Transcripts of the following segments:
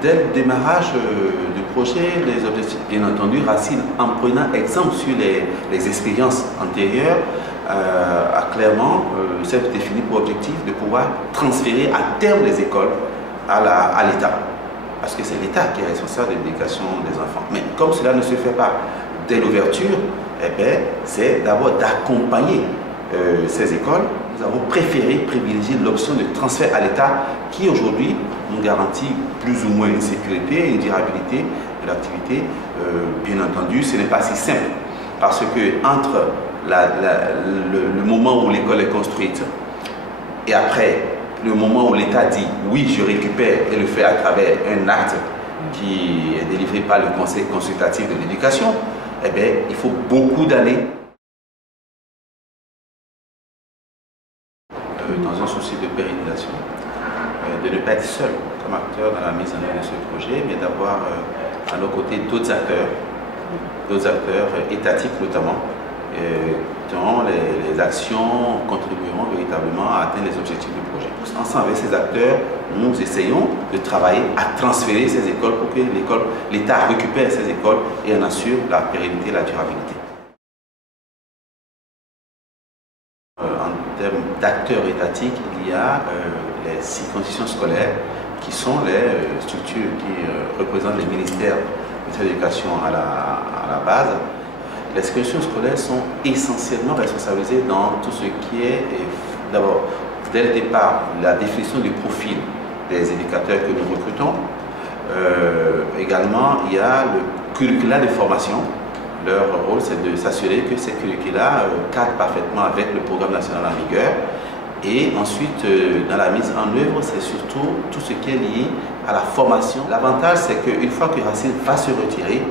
Dès le démarrage du projet, les objectifs, bien entendu, Racine, en prenant exemple sur les expériences antérieures, a clairement s'est défini pour objectif de pouvoir transférer à terme les écoles à l'État. Parce que c'est l'État qui est responsable de l'éducation des enfants. Mais comme cela ne se fait pas dès l'ouverture, c'est d'abord d'accompagner ces écoles. Nous avons préféré privilégier l'option de transfert à l'État qui aujourd'hui nous garantit plus ou moins une sécurité et une durabilité de l'activité. Bien entendu, ce n'est pas si simple parce que entre le moment où l'école est construite et après le moment où l'État dit oui, je récupère et le fait à travers un acte qui est délivré par le Conseil consultatif de l'éducation, il faut beaucoup d'années. Dans un souci de pérennisation, de ne pas être seul comme acteur dans la mise en œuvre de ce projet, mais d'avoir à nos côtés d'autres acteurs étatiques notamment, dont les actions contribueront véritablement à atteindre les objectifs du projet. Ensemble avec ces acteurs, nous essayons de travailler à transférer ces écoles pour que l'État récupère ces écoles et en assure la pérennité et la durabilité. En termes d'acteurs étatiques, il y a les circonscriptions scolaires qui sont les structures qui représentent les ministères de l'éducation à la base. Les circonscriptions scolaires sont essentiellement responsabilisées dans tout ce qui est, d'abord, dès le départ, la définition du profil des éducateurs que nous recrutons. Également, il y a le curricula de formation. Leur rôle, c'est de s'assurer que ces curricula cadrent parfaitement avec le programme national en vigueur. Et ensuite, dans la mise en œuvre, c'est surtout tout ce qui est lié à la formation. L'avantage, c'est qu'une fois que Racine va se retirer,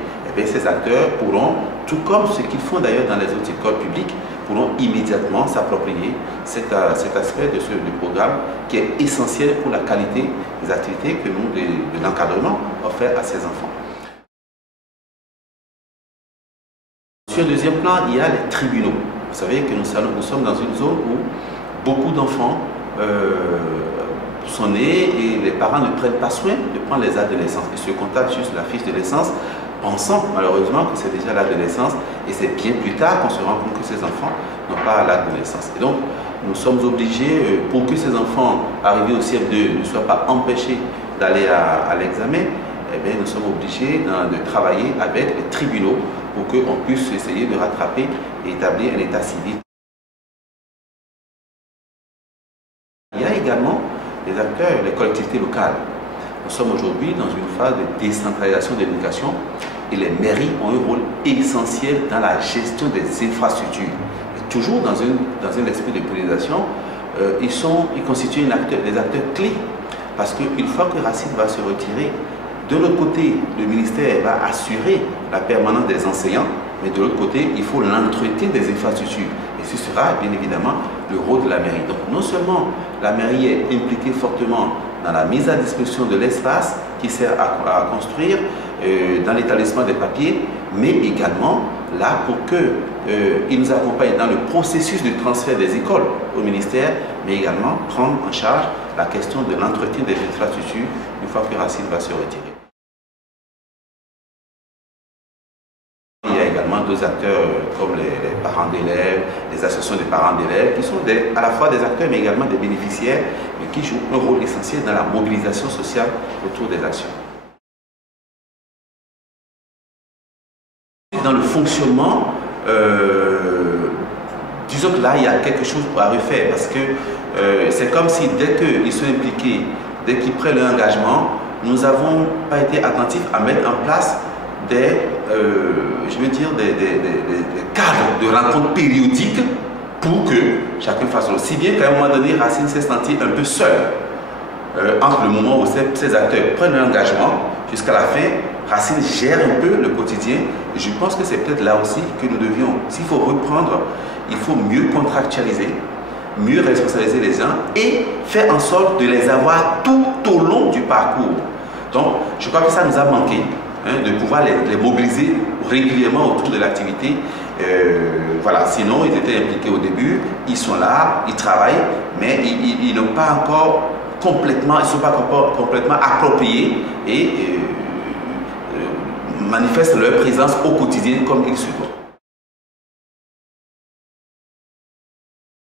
ces acteurs pourront, tout comme ce qu'ils font d'ailleurs dans les autres écoles publiques, pourront immédiatement s'approprier cet aspect du programme qui est essentiel pour la qualité des activités que nous, de l'encadrement, offert à ces enfants. Sur le deuxième plan, il y a les tribunaux. Vous savez que nous sommes dans une zone où beaucoup d'enfants sont nés et les parents ne prennent pas soin de prendre les actes de naissance. Ils se contactent juste la fiche de naissance, pensant malheureusement que c'est déjà l'acte de naissance et c'est bien plus tard qu'on se rend compte que ces enfants n'ont pas l'acte de naissance. Et donc, nous sommes obligés, pour que ces enfants arrivés au CM2 ne soient pas empêchés d'aller à l'examen, nous sommes obligés de travailler avec les tribunaux pour qu'on puisse essayer de rattraper et établir un état civil. Il y a également les acteurs, les collectivités locales. Nous sommes aujourd'hui dans une phase de décentralisation de l'éducation et les mairies ont un rôle essentiel dans la gestion des infrastructures. Et toujours dans un esprit de pérennisation, ils constituent des acteurs clés parce qu'une fois que Racine va se retirer, de l'autre côté, le ministère va assurer la permanence des enseignants, mais de l'autre côté, il faut l'entretien des infrastructures. Et ce sera bien évidemment le rôle de la mairie. Donc non seulement la mairie est impliquée fortement dans la mise à disposition de l'espace qui sert à construire, dans l'établissement des papiers, mais également là pour qu'il nous accompagne dans le processus de transfert des écoles au ministère, mais également prendre en charge la question de l'entretien des infrastructures une fois que Racine va se retirer. Il y a également d'autres acteurs comme les parents d'élèves, les associations des parents d'élèves qui sont à la fois des acteurs mais également des bénéficiaires et qui jouent un rôle essentiel dans la mobilisation sociale autour des actions. Dans le fonctionnement, disons que là il y a quelque chose à refaire parce que c'est comme si dès qu'ils sont impliqués, dès qu'ils prennent leur engagement, nous n'avons pas été attentifs à mettre en place des cadres de rencontres périodiques pour que chacun fasse aussi bien qu'à un moment donné, Racine s'est senti un peu seul entre le moment où ces acteurs prennent l'engagement jusqu'à la fin. Racine gère un peu le quotidien et je pense que c'est peut-être là aussi que nous devions, s'il faut reprendre, il faut mieux contractualiser, mieux responsabiliser les gens et faire en sorte de les avoir tout au long du parcours. Donc, je crois que ça nous a manqué. De pouvoir les mobiliser régulièrement autour de l'activité. Voilà. Sinon, ils étaient impliqués au début, ils sont là, ils travaillent, mais ils n'ont pas encore complètement, ils ne sont pas complètement appropriés et manifestent leur présence au quotidien comme il se doit.